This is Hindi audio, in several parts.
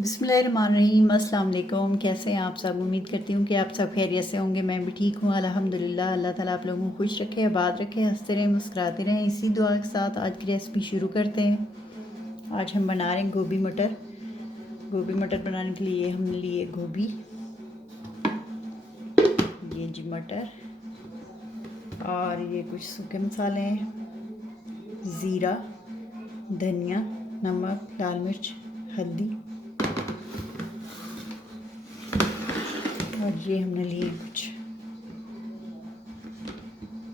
बिस्मिल्लाहिर्रहमानिर्रहीम। अस्सलाम वालेकुम। कैसे हैं आप सब? उम्मीद करती हूँ कि आप सब खैरियत से होंगे। मैं भी ठीक हूँ अल्हम्दुलिल्लाह। अल्लाह ताला आप लोगों को खुश रखे, आबाद रखे, हंसते रहें, मुस्कुराते रहें। इसी दुआ के साथ आज की रेसिपी शुरू करते हैं। आज हम बना रहे हैं गोभी मटर। गोभी मटर बनाने के लिए हमने लिए गोभी, ये जी मटर, और ये कुछ सूखे मसाले हैं, ज़ीरा, धनिया, नमक, लाल मिर्च, हल्दी, और ये हमने लिए कुछ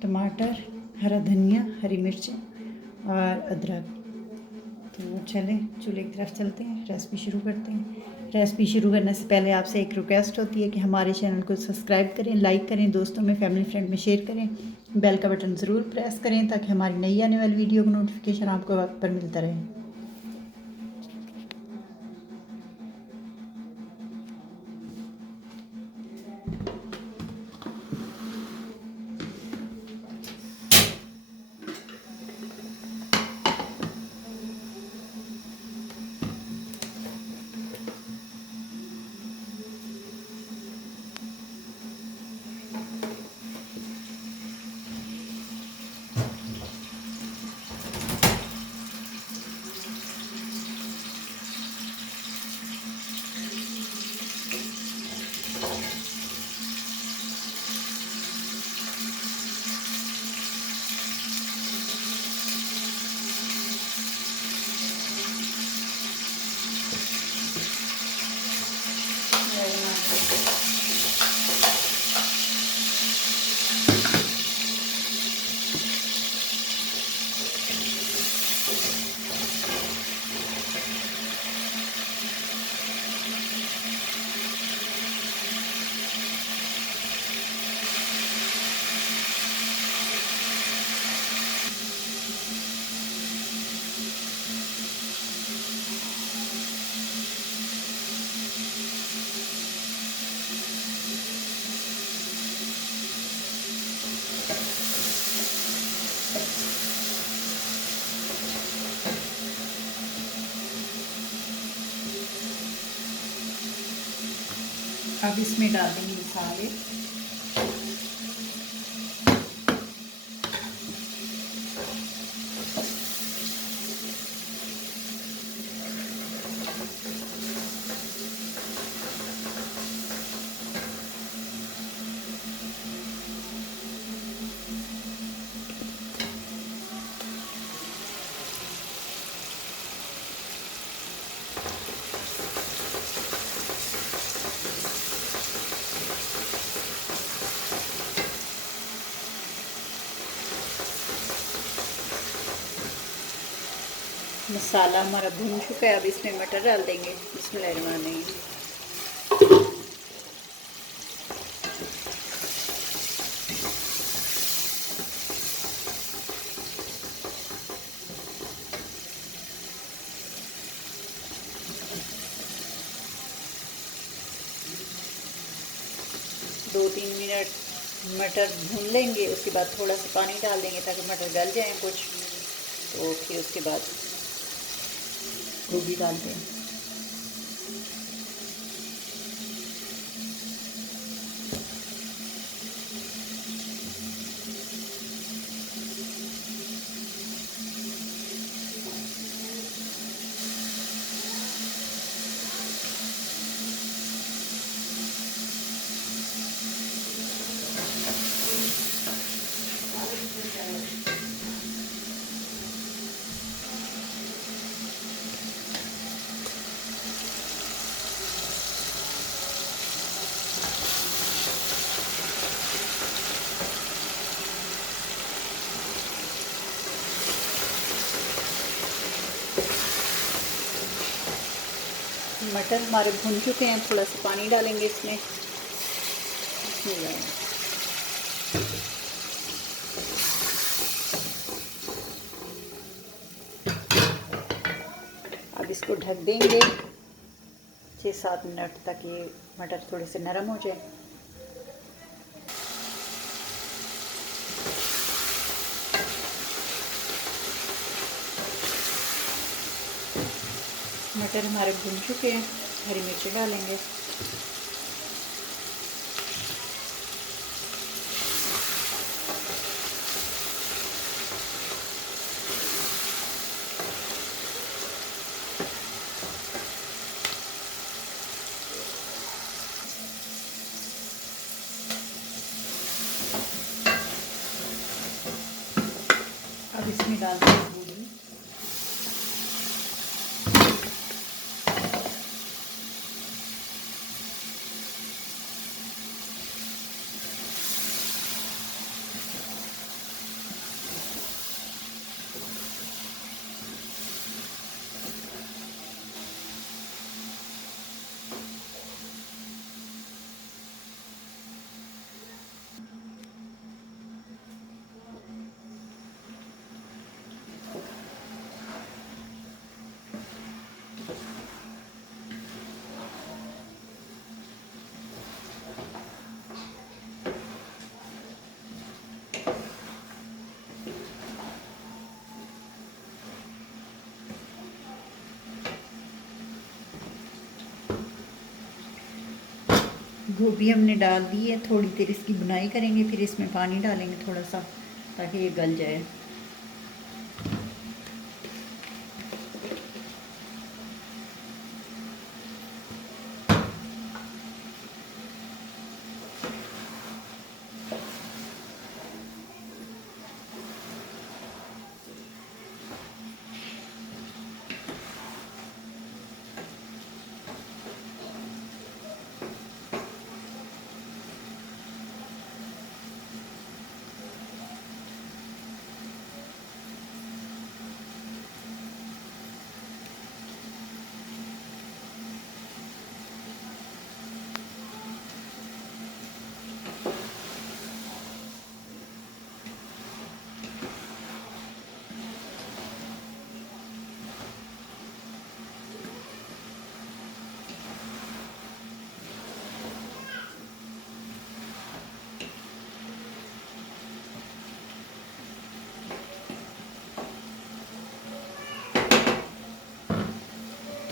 टमाटर, हरा धनिया, हरी मिर्चें और अदरक। तो चलें चूल्हे की तरफ चलते हैं, रेसिपी शुरू करते हैं। रेसिपी शुरू करने से पहले आपसे एक रिक्वेस्ट होती है कि हमारे चैनल को सब्सक्राइब करें, लाइक करें, दोस्तों में, फैमिली फ्रेंड में शेयर करें, बेल का बटन ज़रूर प्रेस करें ताकि हमारी नई आने वाली वीडियो का नोटिफिकेशन आपको वक्त पर मिलता रहे। अब इसमें डाल देंगे मसाले। मसाला हमारा भून चुका है, अब इसमें मटर डाल देंगे। बिस्मिल्लाहिर्रहमानिर्रहीम। 2-3 मिनट मटर भून लेंगे, उसके बाद थोड़ा सा पानी डाल देंगे ताकि मटर गल जाए कुछ। तो फिर उसके बाद गोभी डाल दें। मटर हमारे भून चुके हैं, थोड़ा सा पानी डालेंगे इसमें। अब इसको ढक देंगे 6-7 मिनट तक ये मटर थोड़े से नरम हो जाए। मटर हमारे भून चुके हैं, हरी मिर्ची डालेंगे। अब इसमें डालते हैं गोभी। गोभी हमने डाल दी है, थोड़ी देर इसकी बुनाई करेंगे, फिर इसमें पानी डालेंगे थोड़ा सा ताकि ये गल जाए।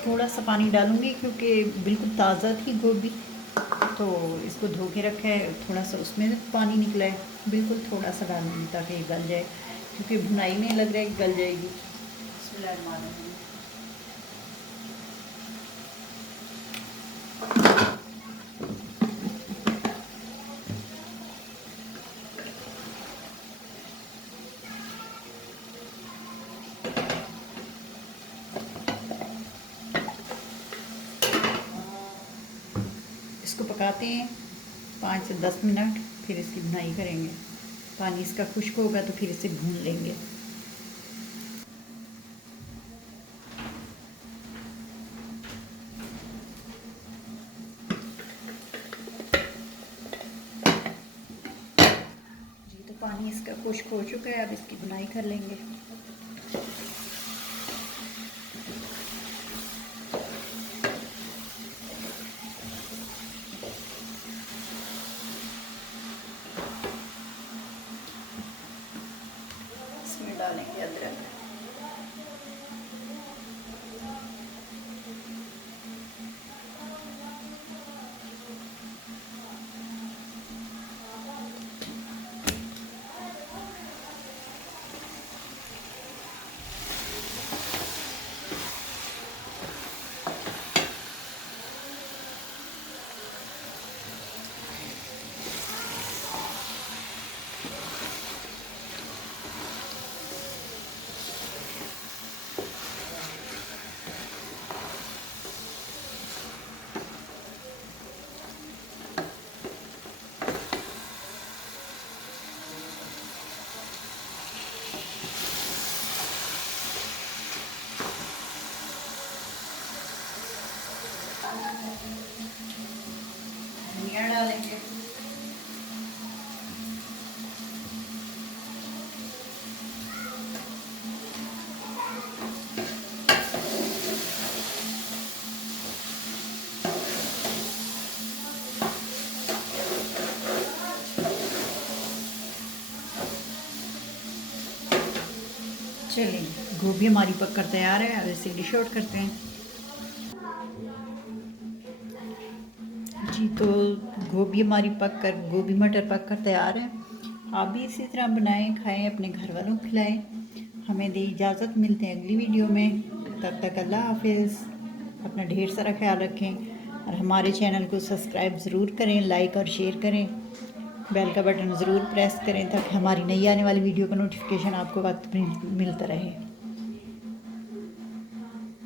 थोड़ा सा पानी डालूँगी क्योंकि बिल्कुल ताज़ा थी गोभी, तो इसको धो के रखा है, थोड़ा सा उसमें पानी निकला है, बिल्कुल थोड़ा सा डालूँगी ताकि ये गल जाए, क्योंकि भुनाई में लग रहा है कि गल जाएगी। बिस्मिल्लाहिर्रहमानिर्रहीम। इसको पकाते हैं 5 से 10 मिनट, फिर इसकी भुनाई करेंगे। पानी इसका खुश्क होगा तो फिर इसे भून लेंगे। जी, तो पानी इसका खुश्क हो चुका है, अब इसकी भुनाई कर लेंगे। इसमें डालेंगे अदरक। धनिया डालेंगे। चलिए, गोभी हमारी पककर तैयार है, अब इसे डिश आउट करते हैं। जी, तो गोभी हमारी गोभी मटर पक कर तैयार है। आप भी इसी तरह बनाएं, खाएं, अपने घर वालों को खिलाएं। हमें दी इजाज़त, मिलते हैं अगली वीडियो में। तब तक अल्लाह हाफिज़। अपना ढेर सारा ख्याल रखें और हमारे चैनल को सब्सक्राइब ज़रूर करें, लाइक और शेयर करें, बेल का बटन ज़रूर प्रेस करें ताकि हमारी नई आने वाली वीडियो का नोटिफिकेशन आपको वक्त पर मिलता रहे।